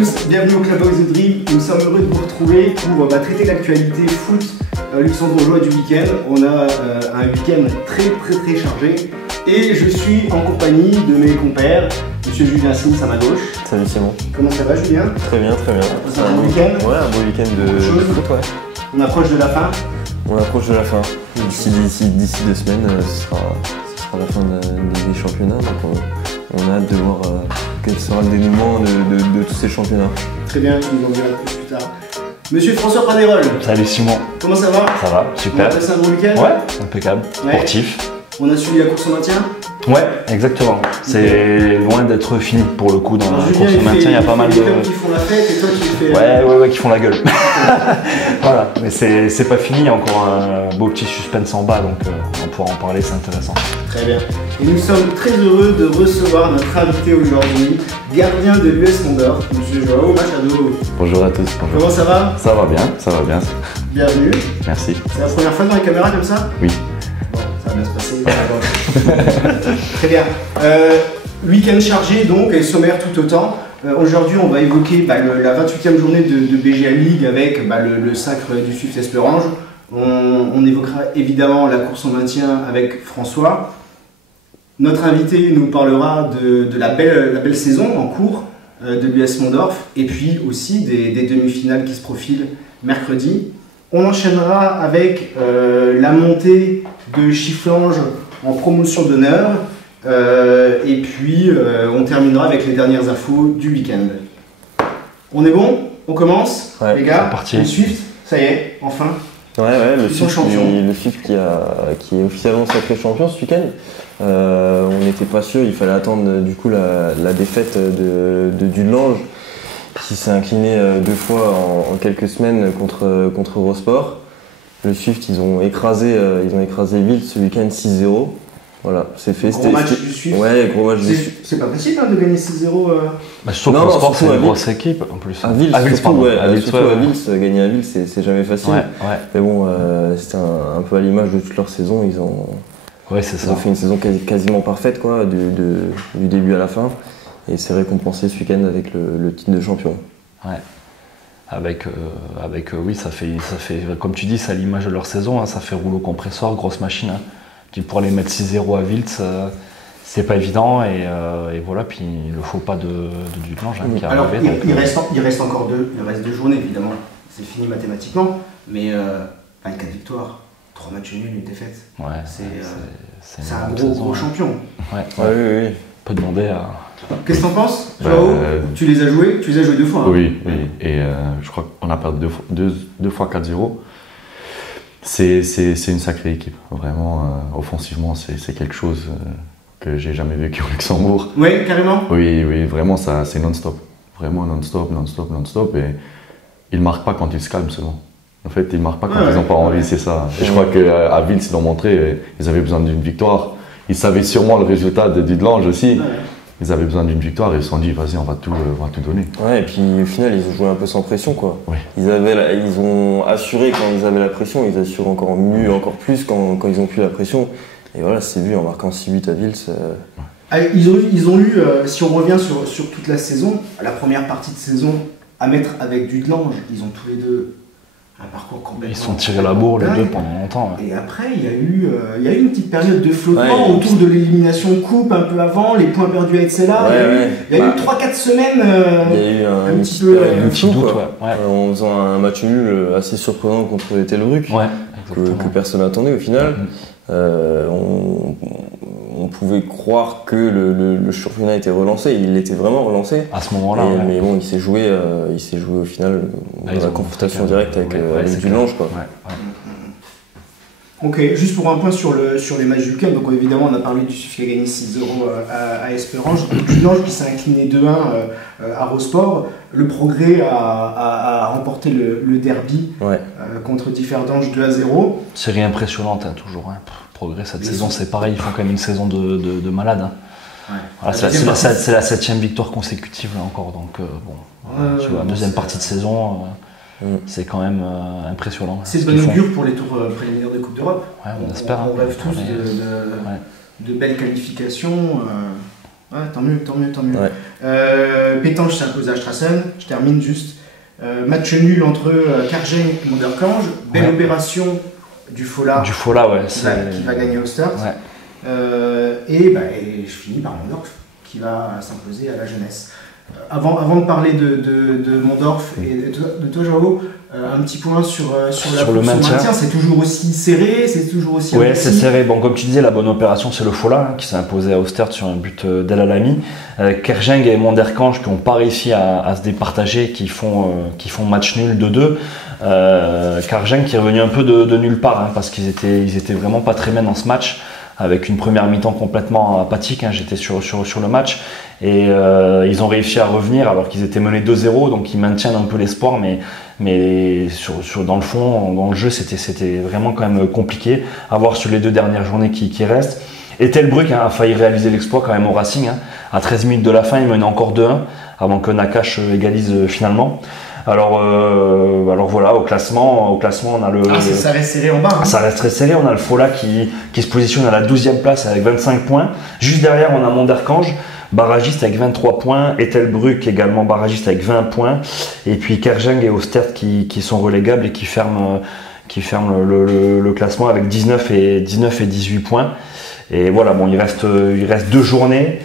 tous, bienvenue au Clubhouse The Dream. Nous sommes heureux de vous retrouver pour traiter l'actualité foot luxembourgeois du week-end. On a un week-end très chargé et je suis en compagnie de mes compères, Monsieur Julien Sims à ma gauche. Salut Simon. Comment ça va Julien? Très bien. C'est un bon week-end? Ouais, un beau week-end de foot, ouais. On approche de la fin. On approche de la fin. D'ici 2 semaines, ce sera la fin des championnats. Donc on a hâte de voir quel sera le dénouement de tous ces championnats. Très bien, tu nous en diras plus tard. Monsieur François Pradérol. Salut Simon. Comment ça va? Ça va, super. On a passé un bon week-end? Ouais, impeccable, sportif. On a suivi la course au maintien? Ouais, exactement. C'est loin d'être fini pour le coup dans la course au maintien. Il y a pas mal de. Qui font la fête et toi qui fais. Ouais, qui font la gueule. Voilà, mais c'est pas fini. Il y a encore un beau petit suspense en bas, donc on pourra en parler, c'est intéressant. Très bien. Et nous sommes très heureux de recevoir notre invité aujourd'hui, gardien de l'US Mondorf, Monsieur Joao Machado. Bonjour à tous. Bonjour. Comment ça va? Ça va bien. Bienvenue. Merci. C'est la première fois dans les caméras comme ça? Oui. Bon, ça va bien se passer. Très bien. Week-end chargé donc et sommaire tout autant. Aujourd'hui, on va évoquer la 28e journée de BGA League avec le sacre du Swift Esperange. On évoquera évidemment la course au maintien avec François. Notre invité nous parlera de la belle saison en cours de l'US Mondorf et puis aussi des demi-finales qui se profilent mercredi. On enchaînera avec la montée de Chifflange en promotion d'honneur et puis on terminera avec les dernières infos du week-end. On est bon? On commence, ouais, les gars? C'est parti. Le Swift, ça y est, enfin. Ouais, le Swift qui est officiellement sacré champion ce week-end. On n'était pas sûr, il fallait attendre du coup la défaite de Dudelange qui s'est incliné 2 fois en quelques semaines contre Eurosport. Le Swift, ils ont écrasé Ville ce week-end 6-0. Voilà, c'est fait. Gros match du Swift. Ouais, gros match du Swift. C'est pas facile de gagner 6-0. Surtout que Eurosport, c'est une grosse équipe en plus. À Ville, gagner à Ville, c'est jamais facile. Ouais. Mais bon, c'était un peu à l'image de toute leur saison. Ils ont fait une saison quasiment parfaite, quoi, du début à la fin. Et c'est récompensé ce week-end avec le titre de champion. Ouais. Oui, ça fait, comme tu dis, c'est à l'image de leur saison, hein, ça fait rouleau compresseur, grosse machine. Hein. Puis pour les mettre 6-0 à Wiltz, c'est pas évident. Et voilà, puis le faux pas de Dudelange qui est arrivé. Il reste encore deux journées, évidemment. C'est fini mathématiquement. Mais 24 victoires, 3 matchs nuls, une défaite. Ouais, c'est un gros champion. Ouais. Oui. On peut demander à. Qu'est-ce que t'en penses, Joao? Tu les as joués 2 fois. Hein. Oui. Et je crois qu'on a perdu 2 fois 4-0. C'est une sacrée équipe. Vraiment, offensivement, c'est quelque chose que j'ai jamais vécu au Luxembourg. Oui, carrément. Oui, vraiment, c'est non-stop. Vraiment non-stop. Et ils ne marquent pas quand ils se calment seulement. En fait, ils ne marquent pas quand ils n'ont pas envie, c'est ça. Et je crois qu'à Ville, ils l'ont montré, ils avaient besoin d'une victoire. Ils savaient sûrement le résultat de Dudelange aussi. Ouais. Ils avaient besoin d'une victoire et ils se sont dit, vas-y, on va tout donner. Ouais, et puis au final, ils ont joué un peu sans pression, quoi. Oui. Ils ont assuré quand ils avaient la pression, ils assurent encore mieux, encore plus quand ils ont plus la pression. Et voilà, c'est vu en marquant 6 buts à Ville. Ils ont eu, si on revient sur toute la saison, la première partie de saison, à mettre avec Dudelange, ils ont tous les deux un parcours complètement. Ils se sont tirés la bourre les deux pendant longtemps. Ouais. Et après, il y a eu une petite période de flottement autour de l'élimination coupe un peu avant, les points perdus à Etzela. Il y a eu 3-4 semaines. Il y a eu un petit doute. En faisant un match nul assez surprenant contre Telbruck, que personne n'attendait au final. On pouvait croire que le championnat était relancé, il était vraiment relancé. À ce moment-là. Mais bon, il s'est joué au final dans la confrontation directe avec Dudelange. Ok, juste pour un point sur les matchs du week-end, donc évidemment on a parlé du Swift qui a gagné 6-0 à Esperange, Dudelange qui s'est incliné 2-1 à Eurosport, le Progrès a remporté le derby contre Differdange 2-0. Série impressionnante toujours. Hein. Progrès cette saison, c'est pareil, ils font quand même une saison de malade. Hein. Ouais. Voilà, c'est la 7e victoire consécutive là encore, donc tu vois, deuxième partie de saison, c'est quand même impressionnant. C'est de bonne augure pour les tours préliminaires de Coupe d'Europe. Ouais, on espère. On rêve tous de belles qualifications. Ouais, tant mieux. Ouais. Pétange s'est imposé à Strassen, je termine juste. Match nul entre Kargeng et Monderkange, belle opération du Fola. Du Fola, ouais. Qui va gagner au start. Ouais. Et je finis par Mondorf qui va s'imposer à la jeunesse. Avant de parler de Mondorf et de toi Joao, un petit point sur le maintien. C'est toujours aussi serré, c'est toujours aussi ouais, c'est serré. Bon, comme tu disais, la bonne opération, c'est le Fola qui s'est imposé à Ostert sur un but d'El Alami. Kerjeng et Monderkange qui n'ont pas réussi à se départager, qui font match nul 2-2. Kerjeng qui est revenu un peu de nulle part parce qu'ils étaient vraiment pas très bien dans ce match, avec une première mi-temps complètement apathique. J'étais sur le match et ils ont réussi à revenir alors qu'ils étaient menés 2-0, donc ils maintiennent un peu l'espoir, mais dans le fond, dans le jeu, c'était vraiment quand même compliqué à voir sur les 2 dernières journées qui restent. Et Telbruck a failli réaliser l'exploit quand même au Racing. À 13 minutes de la fin, il menait encore 2-1 avant que Nakash égalise finalement. Alors voilà, au classement on a le... ça reste serré en bas. Ça reste très serré, on a le Fola qui se positionne à la 12e place avec 25 points. Juste derrière, on a Monderkange, barragiste avec 23 points, et Telbruck également barragiste avec 20 points. Et puis Kerjeng et Ostert qui sont relégables et qui ferment le classement avec 19 et 18 points. Et voilà, bon, il reste 2 journées.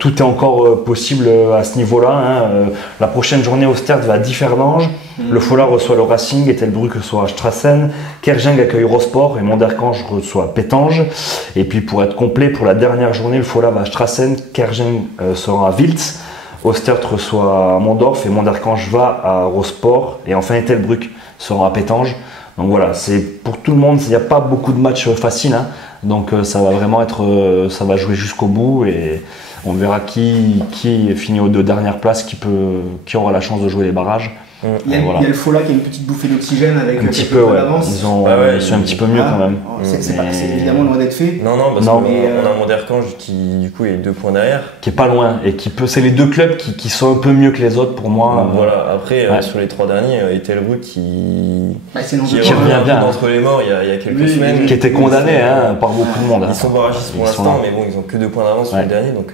Tout est encore possible à ce niveau-là. La prochaine journée, Ostert va à Differdange. Le Fola reçoit le Racing et Telbruck reçoit Strassen. Kerjeng accueille Rosport et Monderkange reçoit Pétange. Et puis pour être complet, pour la dernière journée, le Fola va à Strassen, Kerjeng sera à Wiltz, Ostert reçoit Mondorf et Monderkange va à Rosport. Et enfin Telbruck sera à Pétange. Donc voilà, c'est pour tout le monde, il n'y a pas beaucoup de matchs faciles. Donc ça va vraiment ça va jouer jusqu'au bout et on verra qui finit aux 2 dernières places, qui aura la chance de jouer les barrages. Il y a le Fola qui a une petite bouffée d'oxygène avec un petit peu, ouais. Ils sont un petit peu mieux quand même. C'est évidemment loin d'être fait. Non, parce qu'on a Monderkange qui du coup est 2 points derrière. Qui est pas loin et c'est les 2 clubs qui sont un peu mieux que les autres pour moi. Voilà, après sur les 3 derniers, Telbruck qui revient bien d'entre les morts il y a quelques semaines. Qui était condamné par beaucoup de monde. Ils sont barragistes pour l'instant, mais bon, ils ont que 2 points d'avance sur le dernier, donc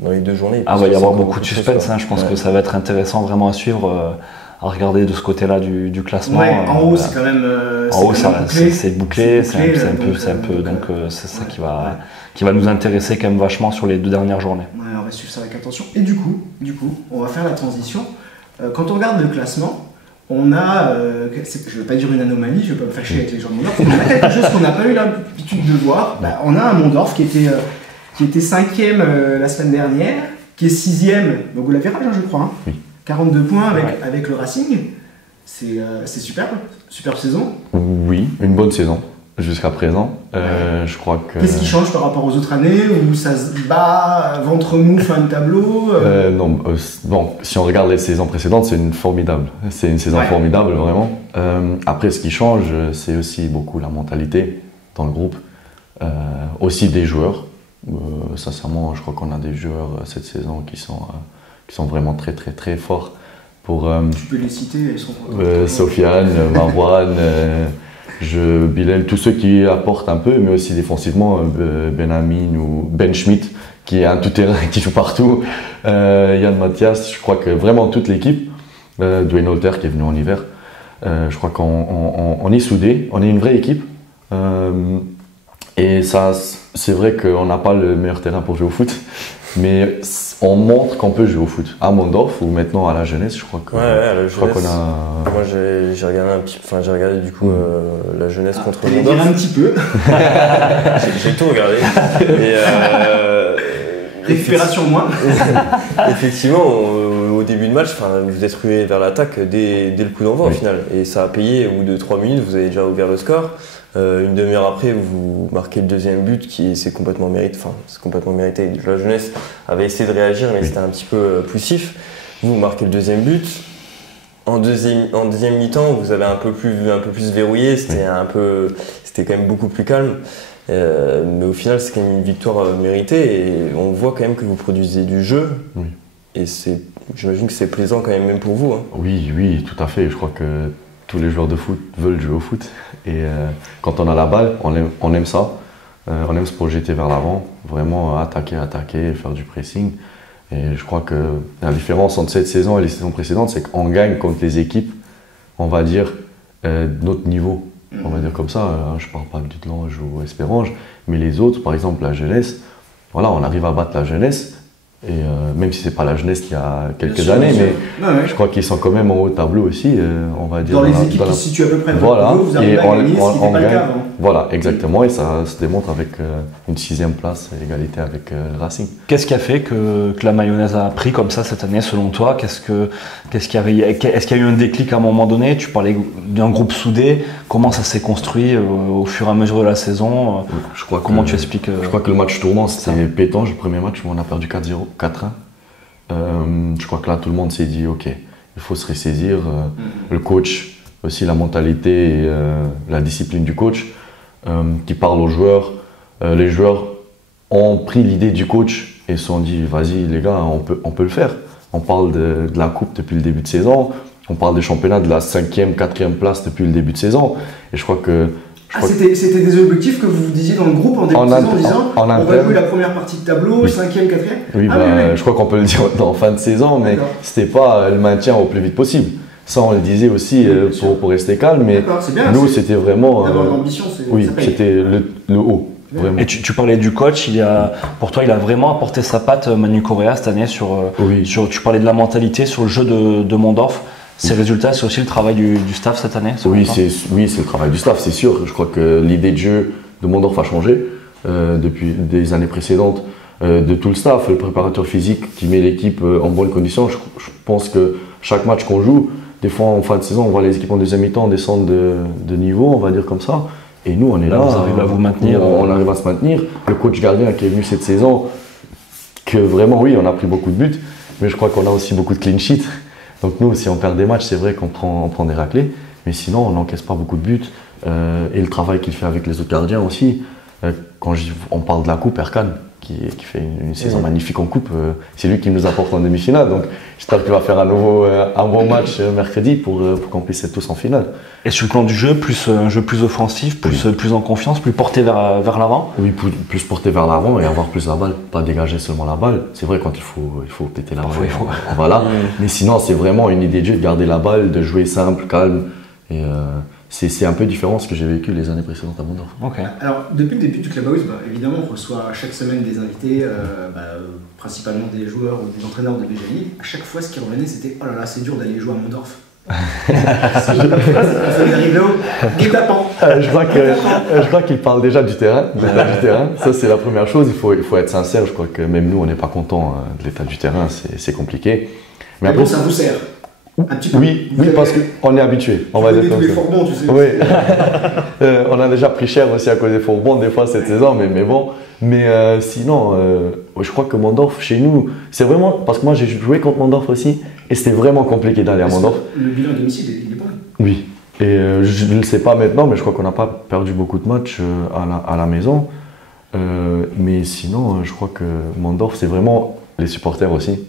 dans les 2 journées. Il va y avoir beaucoup de suspense, je pense que ça va être intéressant vraiment à suivre, à regarder de ce côté-là du classement. Ouais, en haut c'est quand même. En haut c'est bouclé, c'est un peu donc c'est ça qui va nous intéresser quand même vachement sur les 2 dernières journées. Ouais, on va suivre ça avec attention. Et du coup, on va faire la transition. Quand on regarde le classement, on a, je ne veux pas dire une anomalie, je ne vais pas me fâcher avec les gens de Mondorf, mais on a quelque chose qu'on n'a pas eu l'habitude de voir. On a un Mondorf qui était 5e la semaine dernière, qui est 6e, donc vous l'avez rappelé, je crois. Oui. 42 points avec le Racing. C'est superbe saison. Oui, une bonne saison jusqu'à présent. Je crois que... Qu'est-ce qui change par rapport aux autres années où ça se bat ventre mou fin de tableau Non, bon, si on regarde les saisons précédentes, c'est une saison formidable vraiment. Après, ce qui change, c'est aussi beaucoup la mentalité dans le groupe, aussi des joueurs. Sincèrement, je crois qu'on a des joueurs cette saison qui sont vraiment très très très forts. Tu peux les citer, ils sont Sofiane, Marwan, Bilal, tous ceux qui apportent un peu, mais aussi défensivement, Benjamin ou Ben Schmidt qui est un tout-terrain qui joue partout, Yann Mathias, je crois que vraiment toute l'équipe, Dwayne Holter qui est venu en hiver, je crois qu'on est soudés, on est une vraie équipe. Et ça, c'est vrai qu'on n'a pas le meilleur terrain pour jouer au foot, mais on montre qu'on peut jouer au foot. À Mondorf ou maintenant à la jeunesse, je crois qu'on a. Moi, j'ai regardé du coup la jeunesse contre Mondorf. Dire un petit peu. J'ai tout regardé. Récupération moins. Effectivement, au début de match, vous êtes rué vers l'attaque dès le coup d'envoi au final, et ça a payé. Au bout de 3 minutes, vous avez déjà ouvert le score. Une demi-heure après, vous marquez le 2e but c'est complètement mérité. C'est complètement mérité. La jeunesse avait essayé de réagir, mais c'était un petit peu poussif. Vous marquez le 2e but. En deuxième mi-temps, vous avez un peu plus verrouillé. C'était quand même beaucoup plus calme. Mais au final, c'est quand même une victoire méritée et on voit quand même que vous produisez du jeu. Oui. Et j'imagine que c'est plaisant quand même pour vous. Oui, tout à fait. Je crois que tous les joueurs de foot veulent jouer au foot. Et quand on a la balle, on aime ça. On aime se projeter vers l'avant, vraiment attaquer, faire du pressing. Et je crois que la différence entre cette saison et les saisons précédentes, c'est qu'on gagne contre les équipes, on va dire, de notre niveau. On va dire comme ça, je ne parle pas de Dudelange ou Espérange, mais les autres, par exemple la jeunesse, voilà, on arrive à battre la jeunesse. Et même si c'est pas la jeunesse qu'il y a quelques années, mais je crois qu'ils sont quand même en haut tableau aussi, on va dire. Dans les équipes qui se situent à peu près voilà, vous arrivez à gagner, ce qui n'était pas le cas avant. Voilà, exactement, et ça se démontre avec une 6e place, égalité avec le Racing. Qu'est-ce qui a fait que la mayonnaise a pris comme ça cette année selon toi? Est-ce qu'il y a eu un déclic à un moment donné? Tu parlais d'un groupe soudé, comment ça s'est construit au fur et à mesure de la saison? Comment tu expliques Je crois que le match tournant c'était pétange, le premier match où on a perdu 4-0. 4-1. Je crois que là, tout le monde s'est dit, ok, il faut se ressaisir. Le coach, aussi la mentalité et la discipline du coach qui parle aux joueurs. Les joueurs ont pris l'idée du coach et se sont dit, vas-y les gars, on peut le faire. On parle de la coupe depuis le début de saison. On parle des championnats de la 5e, 4e place depuis le début de saison. Et je crois que c'était des objectifs que vous vous disiez dans le groupe en début de saison en disant on va jouer la première partie de tableau, 5e, 4e. Oui, je crois qu'on peut le dire en fin de saison, mais c'était pas le maintien au plus vite possible. Ça, on le disait aussi pour rester calme, mais bien, nous, c'était vraiment. D'avoir l'ambition, c'était le haut. Vraiment. Et tu parlais du coach, pour toi, il a vraiment apporté sa patte, Manu Correa, cette année. Tu parlais de la mentalité sur le jeu de Mondorf. Ces résultats, c'est aussi le travail du staff cette année? Oui, c'est le travail du staff, c'est sûr. Je crois que l'idée de jeu de Mondorf a changé depuis des années précédentes. De tout le staff, le préparateur physique qui met l'équipe en bonne condition. Je pense que chaque match qu'on joue, des fois en fin de saison, on voit les équipes en deuxième mi-temps descendre de niveau, on va dire comme ça. Et nous, on est là. Vous arrivez à vous maintenir. On arrive à se maintenir. Le coach gardien qui est venu cette saison, que vraiment, oui, on a pris beaucoup de buts, mais je crois qu'on a aussi beaucoup de clean sheets. Donc nous, si on perd des matchs, c'est vrai qu'on prend des raclés, mais sinon, on n'encaisse pas beaucoup de buts. Et le travail qu'il fait avec les autres gardiens aussi. Quand on parle de la coupe, Erkan, qui fait une saison magnifique en coupe, c'est lui qui nous apporte en demi-finale. Donc j'espère qu'il va faire à nouveau un bon match mercredi pour qu'on puisse être tous en finale. Et sur le plan du jeu, un jeu plus offensif, plus en confiance, plus porté vers l'avant? Oui, plus porté vers l'avant et avoir plus la balle, pas dégager seulement la balle. C'est vrai quand il faut péter la balle. Voilà. Mais sinon, c'est vraiment une idée de jeu de garder la balle, de jouer simple, calme. Et c'est un peu différent de ce que j'ai vécu les années précédentes à Mondorf. Okay. Alors, depuis le début du Clubhouse, évidemment, on reçoit chaque semaine des invités, principalement des joueurs ou des entraîneurs de BGL. À chaque fois, ce qui revenait, c'était « Oh là là, c'est dur d'aller jouer à Mondorf ». Je crois qu'il parle déjà du terrain. Ça, c'est la première chose. Il faut être sincère. Je crois que même nous, on n'est pas content de l'état du terrain. C'est compliqué. Mais après, ça vous sert. Un petit peu. Oui, parce qu'on est habitué. On va dire comme ça. Fourbon, tu sais. Oui. On a déjà pris cher aussi à cause des Fourbons des fois cette saison, mais bon. Mais sinon, je crois que Mondorf, chez nous, c'est vraiment. Parce que moi, j'ai joué contre Mondorf aussi, et c'était vraiment compliqué d'aller à Mondorf. Le bilan à domicile, il est bon. Oui. Et je ne le sais pas maintenant, mais je crois qu'on n'a pas perdu beaucoup de matchs à la maison. Mais sinon, je crois que Mondorf, c'est vraiment les supporters aussi.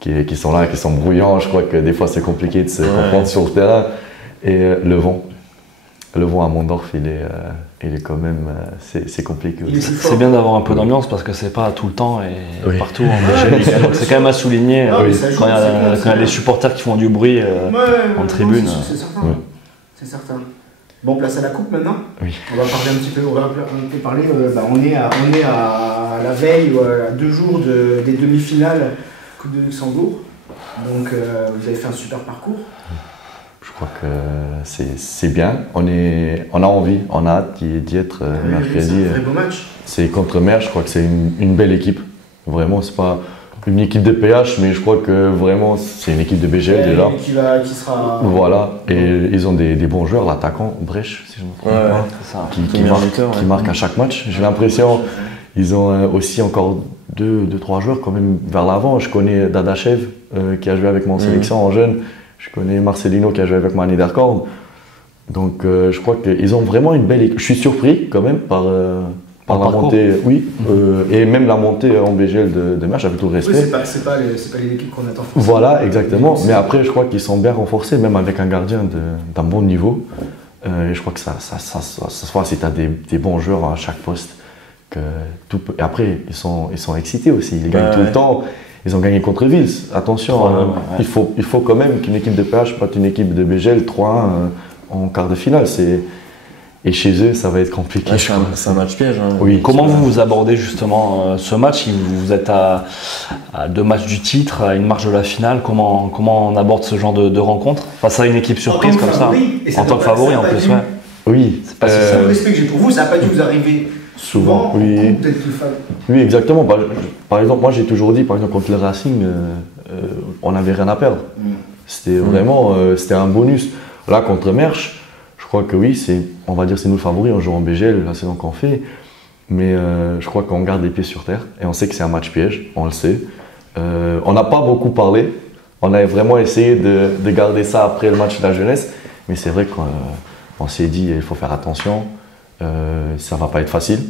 Qui sont là, qui sont bruyants. Je crois que des fois c'est compliqué de se comprendre sur le terrain. Et le vent à Mondorf, il est quand même, c'est compliqué aussi. C'est bien d'avoir un peu d'ambiance parce que c'est pas tout le temps et partout en BGL. Donc c'est quand même à souligner quand il y a les supporters qui font du bruit en tribune. C'est certain. C'est certain. Bon, place à la coupe maintenant. Oui. On va parler un petit peu. On est à la veille, à 2 jours des demi-finales Coupe de Luxembourg. Donc vous avez fait un super parcours. Je crois que c'est bien. On a envie, on a hâte d'y être mercredi. C'est un très beau match. C'est contre Mer, je crois que c'est une belle équipe. Vraiment, c'est pas une équipe de PH, mais je crois que vraiment c'est une équipe de BGL déjà. Qui sera. Voilà, et ils ont des bons joueurs, l'attaquant Brèche, si je me trompe pas, qui marque à chaque match. J'ai l'impression ils ont aussi encore 2-3 joueurs quand même vers l'avant. Je connais Dadachev qui a joué avec mon sélection en jeune. Je connais Marcelino qui a joué avec moi à Niederkorn. Donc je crois qu'ils ont vraiment une belle équipe. Je suis surpris quand même par la montée, et même la montée en BGL de Mersch, avec tout le respect. Oui, c'est pas les équipes qu'on attend forcément. Voilà, exactement. Mais après, je crois qu'ils sont bien renforcés, même avec un gardien d'un bon niveau. Et je crois que ça se voit si tu as des bons joueurs à chaque poste. Et après, ils sont excités aussi, ils gagnent tout le temps. Ils ont gagné contre Vils. Attention, il faut quand même qu'une équipe de PH batte une équipe de BGL 3-1 en quart de finale. Et chez eux, ça va être compliqué. C'est un match piège. Hein. Oui. Comment vous abordez justement ce match? Vous êtes à 2 matchs du titre, à une marche de la finale. Comment on aborde ce genre de rencontre face à une équipe surprise comme ça? En tant que favori en plus, Oui. C'est pas le respect que j'ai pour vous, ça n'a pas dû vous arriver souvent. Oui. Oui, exactement. Par exemple, moi j'ai toujours dit, par exemple, contre le Racing, on n'avait rien à perdre. C'était vraiment c'était un bonus. Là, contre Mersch, je crois que oui, on va dire c'est nous le favori, on joue en BGL la saison qu'on fait. Mais je crois qu'on garde les pieds sur terre et on sait que c'est un match piège, on le sait. On n'a pas beaucoup parlé, on a vraiment essayé de garder ça après le match de la jeunesse. Mais c'est vrai qu'on s'est dit il faut faire attention, ça va pas être facile.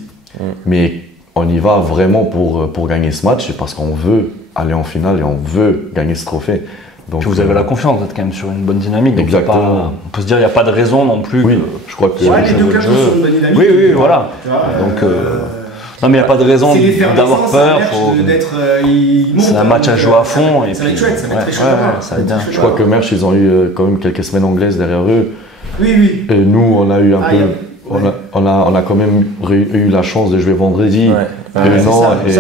Mais on y va vraiment pour gagner ce match parce qu'on veut aller en finale et on veut gagner ce trophée. Donc, vous avez la confiance, vous êtes quand même sur une bonne dynamique. Donc exactement. on peut se dire qu'il n'y a pas de raison non plus. Oui, je crois que les deux clubs sont sur une bonne dynamique. Oui, voilà. Donc, non, mais il n'y a pas de raison d'avoir peur. C'est un match à jouer à fond. Ça va être chouette, ça va être très chouette. Je crois que Mersch, ils ont eu quand même quelques semaines anglaises derrière eux. Oui. Et nous, on a eu un peu. On a quand même eu la chance de jouer vendredi. Ça,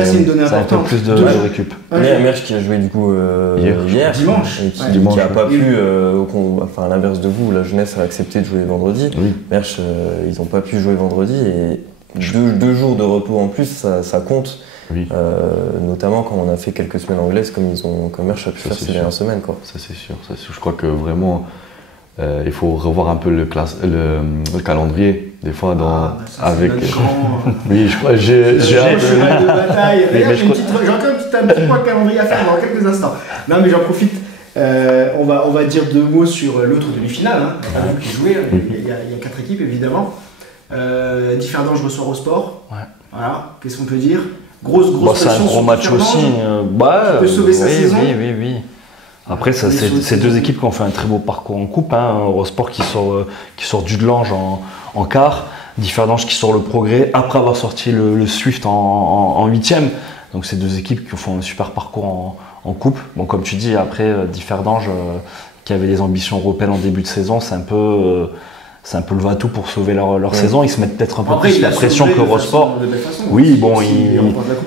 c'est une donnée importante. Un peu plus de récup. Mersch qui a joué du coup hier, dimanche, et qui n'a pas pu, enfin à l'inverse de vous, la jeunesse a accepté de jouer vendredi. Mersch, ils n'ont pas pu jouer vendredi et 2 jours de repos en plus, ça compte. Notamment quand on a fait quelques semaines anglaises comme Mersch a pu faire ces dernières semaines. Ça c'est sûr. Je crois que vraiment il faut revoir un peu le calendrier des fois avec. Oui, je crois j'ai un cheval de bataille. J'ai encore un petit point de calendrier à faire dans quelques instants. Non mais j'en profite. On va dire 2 mots sur l'autre demi-finale. Qui jouait. Il y a 4 équipes évidemment. Differdange reçoit au sport. Voilà. Qu'est-ce qu'on peut dire? Grosse c'est un gros match aussi. Qui peut sauver sa saison. Oui. Après, c'est 2 équipes qui ont fait un très beau parcours en coupe. Eurosport qui sort Dudelange en quart, Differdange qui sort le Progrès après avoir sorti le Swift en 8e. Donc c'est 2 équipes qui font un super parcours en coupe. Bon, comme tu dis, après Differdange qui avait des ambitions européennes en début de saison, c'est un peu le va-tout pour sauver leur saison. Ils se mettent peut-être un peu plus la pression que Eurosport. Oui, bon,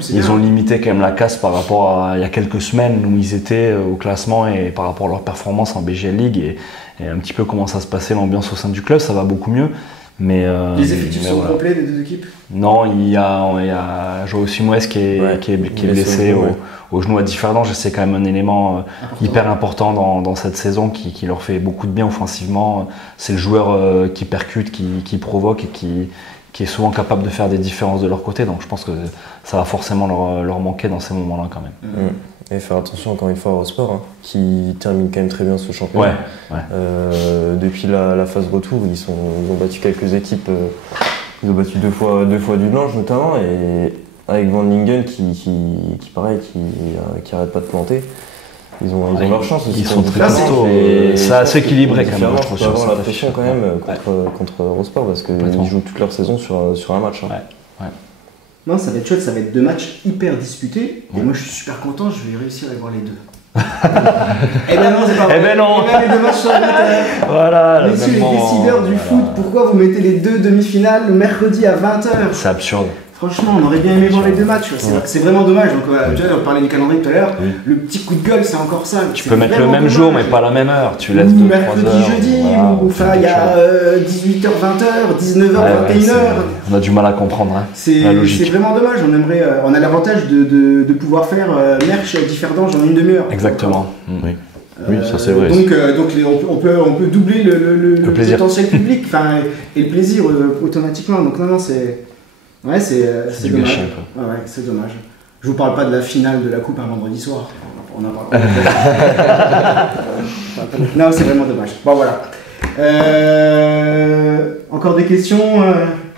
ils ont limité quand même la casse par rapport à il y a quelques semaines où ils étaient au classement et par rapport à leur performance en BGL League et un petit peu comment ça se passait l'ambiance au sein du club, ça va beaucoup mieux. Mais, les effectifs sont complets des 2 équipes? Non, il y a Joao Simoes qui est blessé au genou à Differdange. C'est quand même un élément hyper important dans cette saison qui leur fait beaucoup de bien offensivement. C'est le joueur qui percute, qui provoque et qui est souvent capable de faire des différences de leur côté. Donc je pense que ça va forcément leur manquer dans ces moments-là quand même. Et faire attention encore une fois au sport, qui termine quand même très bien ce championnat. Depuis la phase retour, ils ont battu quelques équipes. Ils ont battu deux fois Dudelange notamment, et avec Van Lingen qui arrête pas de planter. Ils ont leur chance aussi. Ils sont très costauds. C'est assez équilibré quand même. Je trouve la pression quand même contre Eurosport parce qu'ils jouent toute leur saison sur un match. Non, ça va être chouette, ça va être 2 matchs hyper disputés. Et moi je suis super content, je vais réussir à voir les 2. Eh ben non, c'est pas vrai. Eh ben non. Les 2 matchs sont à Voilà. Messieurs les décideurs du foot, pourquoi vous mettez les 2 demi-finales le mercredi à 20h? C'est absurde. Franchement, on aurait bien aimé voir les 2 matchs. C'est vraiment dommage. Donc, tu vois, on parlait du calendrier tout à l'heure. Le petit coup de gueule, c'est encore ça. Tu peux mettre le même jour, mais pas la même heure. Tu laisses 2-3 heures. Mercredi, jeudi, enfin, il y a 18h, 20h, 19h, 21h. On a du mal à comprendre. C'est vraiment dommage. On a l'avantage de pouvoir faire Mersch Differdange en une demi-heure. Exactement. Oui, ça c'est vrai. Donc on peut doubler le potentiel public et le plaisir automatiquement. Donc non, c'est du dommage. gâchis, c'est dommage. Je vous parle pas de la finale de la coupe un vendredi soir. On en parle. Non, c'est vraiment dommage. Bon voilà. Encore des questions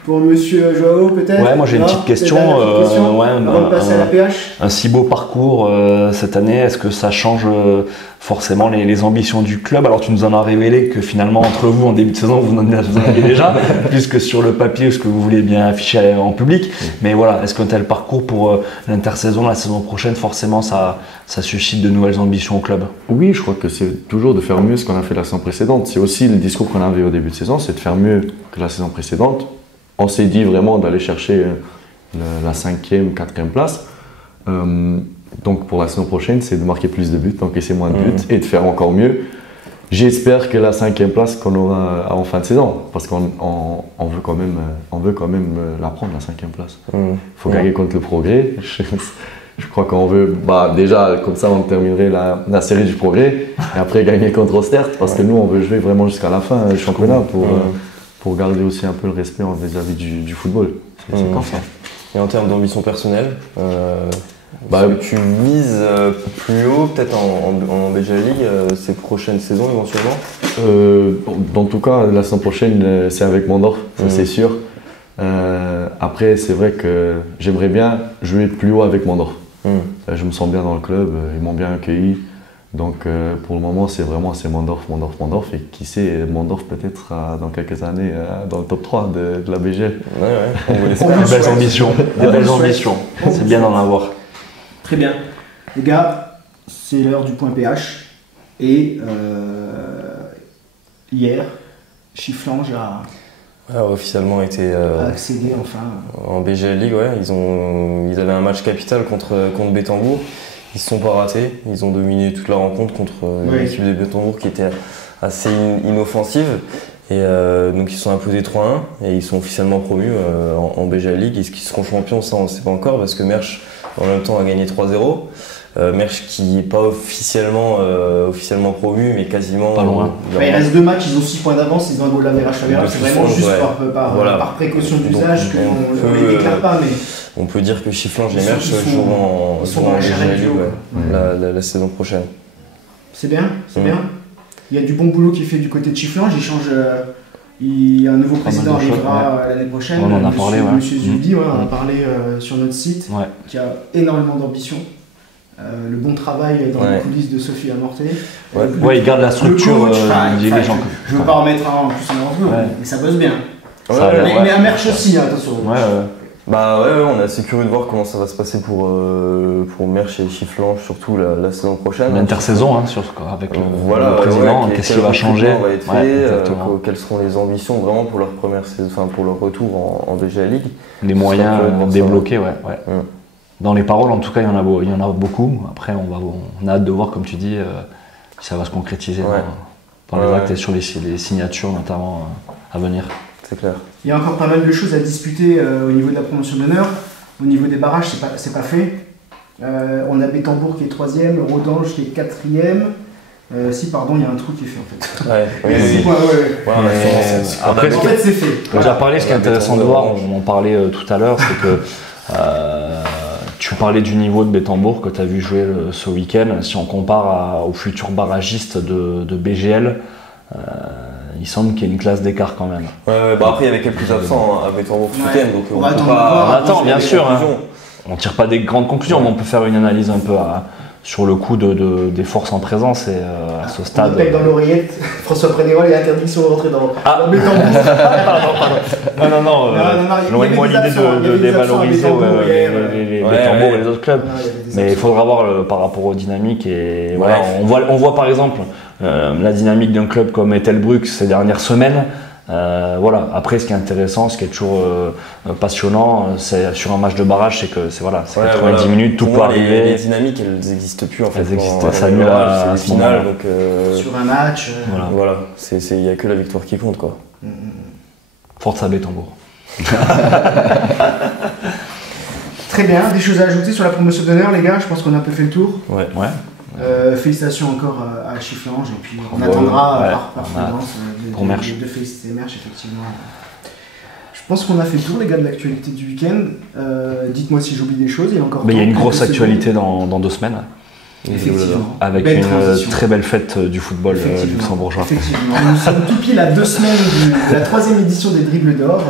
Pour monsieur Joao, peut-être. Ouais, moi j'ai une petite question. Avant de passer à la PH. Un si beau parcours cette année, est-ce que ça change forcément les ambitions du club? Alors tu nous en as révélé que finalement entre vous en début de saison vous en aviez déjà, plus que sur le papier ce que vous voulez bien afficher en public. Mais voilà, est-ce qu'un tel parcours pour l'intersaison, la saison prochaine, forcément ça suscite de nouvelles ambitions au club? Oui, je crois que c'est toujours de faire mieux ce qu'on a fait la saison précédente. C'est aussi le discours qu'on avait au début de saison, c'est de faire mieux que la saison précédente. On s'est dit vraiment d'aller chercher la 5e, 4e place. Donc pour la saison prochaine, c'est de marquer plus de buts, d'encaisser moins de buts et de faire encore mieux. J'espère que la 5e place qu'on aura en fin de saison, parce qu'on veut quand même, la prendre, la 5e place. Il faut gagner contre le Progrès. Je crois qu'on veut, déjà comme ça on terminerait la série du Progrès et après gagner contre Ostert, parce que nous on veut jouer vraiment jusqu'à la fin du championnat pour garder aussi un peu le respect vis-à-vis du football. C'est comme ça. Et en termes d'ambition personnelle, tu vises plus haut, peut-être en BJ League, ces prochaines saisons éventuellement? En tout cas, la saison prochaine, c'est avec Mondorf, ça c'est sûr. Après, c'est vrai que j'aimerais bien jouer plus haut avec Mondorf. Je me sens bien dans le club, ils m'ont bien accueilli. Donc pour le moment, c'est Mondorf. Et qui sait, Mondorf peut-être dans quelques années dans le top 3 de la BGL. On vous laisse des belles ambitions. Des belles ambitions. C'est bien d'en avoir. Très bien. Les gars, c'est l'heure du point PH. Et hier, Chifflange a officiellement été accédé enfin en BGL League. Ouais. Ils avaient un match capital contre Bétambourg. Ils se sont pas ratés, ils ont dominé toute la rencontre contre l'équipe de Bétambourg qui était assez inoffensive. Et donc ils se sont imposés 3-1 et ils sont officiellement promus en BGL League. Est-ce qu'ils seront champions? Ça on ne sait pas encore parce que Mersch en même temps a gagné 3-0. Mersch qui n'est pas officiellement promu mais quasiment pas loin. Il reste 2 matchs, ils ont 6 points d'avance, ils ont un goal average favorable. C'est vraiment juste par précaution d'usage qu'on ne les déclare pas. Mais on peut dire que Chifflange et Mersch joueront en BGL League la saison prochaine. C'est bien, bien. Il y a du bon boulot qui est fait du côté de Chifflange. Il y a un nouveau président arrivera l'année prochaine. On en a parlé, Monsieur Zuldi, on en a parlé sur notre site, qui a énormément d'ambition. Le bon travail dans les coulisses de Sophie Amorté. Il garde la structure dirigeante. Je ne veux pas en mettre un en plus en eux, mais ça bosse bien. Mais un Mersch aussi, attention. On est assez curieux de voir comment ça va se passer pour Mersch et Chifflange, surtout la saison prochaine. L'intersaison, avec le président, qu'est-ce qui va changer va être fait, quelles seront les ambitions vraiment pour leur première saison, pour leur retour en BGL League. Les moyens débloqués, Dans les paroles, en tout cas, il y en a beaucoup. Après, on a hâte de voir, comme tu dis, si ça va se concrétiser dans les actes et sur les signatures, notamment, à venir. C'est clair. Il y a encore pas mal de choses à discuter au niveau de la promotion d'honneur. Au niveau des barrages, c'est pas fait. On a Bétambourg qui est 3e, Rodange qui est 4e. Il y a un trou qui est fait en fait. Après, en fait, c'est fait. On a déjà parlé, ce qui est intéressant de voir, on en parlait tout à l'heure, c'est que tu parlais du niveau de Bétambourg que tu as vu jouer ce week-end. Si on compare aux futurs barragistes de BGL, il semble qu'il y ait une classe d'écart quand même. Après, il y avait quelques absents à Bétambourg ce week-end, donc on attend, bien sûr. On tire pas des grandes conclusions, mais on peut faire une analyse un peu sur le coup des forces en présence et à ce stade. On appelle dans l'oreillette François Prénéval et interdiction de rentrer dans Bétambourg. Non, loin l'idée de dévaloriser les Bétambourg et les autres clubs. Mais il faudra voir par rapport aux dynamiques. Et on voit par exemple la dynamique d'un club comme Ettelbruck ces dernières semaines. Après, ce qui est intéressant, ce qui est toujours passionnant, c'est sur un match de barrage, c'est 90 minutes, tout peut arriver. Les dynamiques, elles n'existent plus en fait. Elles existent, ça annule à ce moment-là. Sur un match. Il n'y a que la victoire qui compte, quoi. Forza Bétambourg. Très bien, des choses à ajouter sur la promotion d'honneur, les gars. Je pense qu'on a un peu fait le tour. Félicitations encore à Chifflange et puis on attendra par prudence de féliciter Mersch effectivement. Je pense qu'on a fait le tour les gars de l'actualité du week-end. Dites-moi si j'oublie des choses. Il y a une grosse actualité dans 2 semaines. Avec une très belle fête du football luxembourgeois. Effectivement. Nous sommes tout pile à 2 semaines de la 3e édition des Dribbles d'or.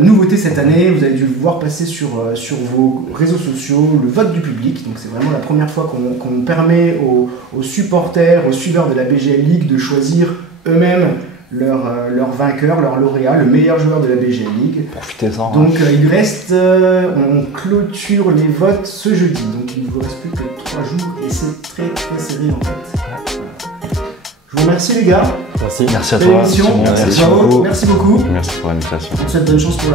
Nouveauté cette année, vous avez dû le voir passer sur vos réseaux sociaux, le vote du public. Donc c'est vraiment la première fois qu'on permet aux supporters, aux suiveurs de la BGL League de choisir eux-mêmes leur vainqueur, leur lauréat, le meilleur joueur de la BGL League. Profitez-en. Donc il reste, on clôture les votes ce jeudi. Donc il ne vous reste plus que 3 jours et c'est très très serré en fait. Je vous remercie les gars. Merci à toi. Merci beaucoup. Merci pour l'invitation. On te souhaite bonne chance pour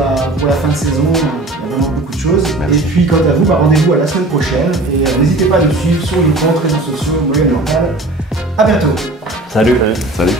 la fin de saison. Il y a vraiment beaucoup de choses. Merci. Et puis quant à vous, rendez-vous à la semaine prochaine. Et n'hésitez pas à nous suivre sur nos comptes, réseaux sociaux, Moyenne Mental. A bientôt. Salut. Salut.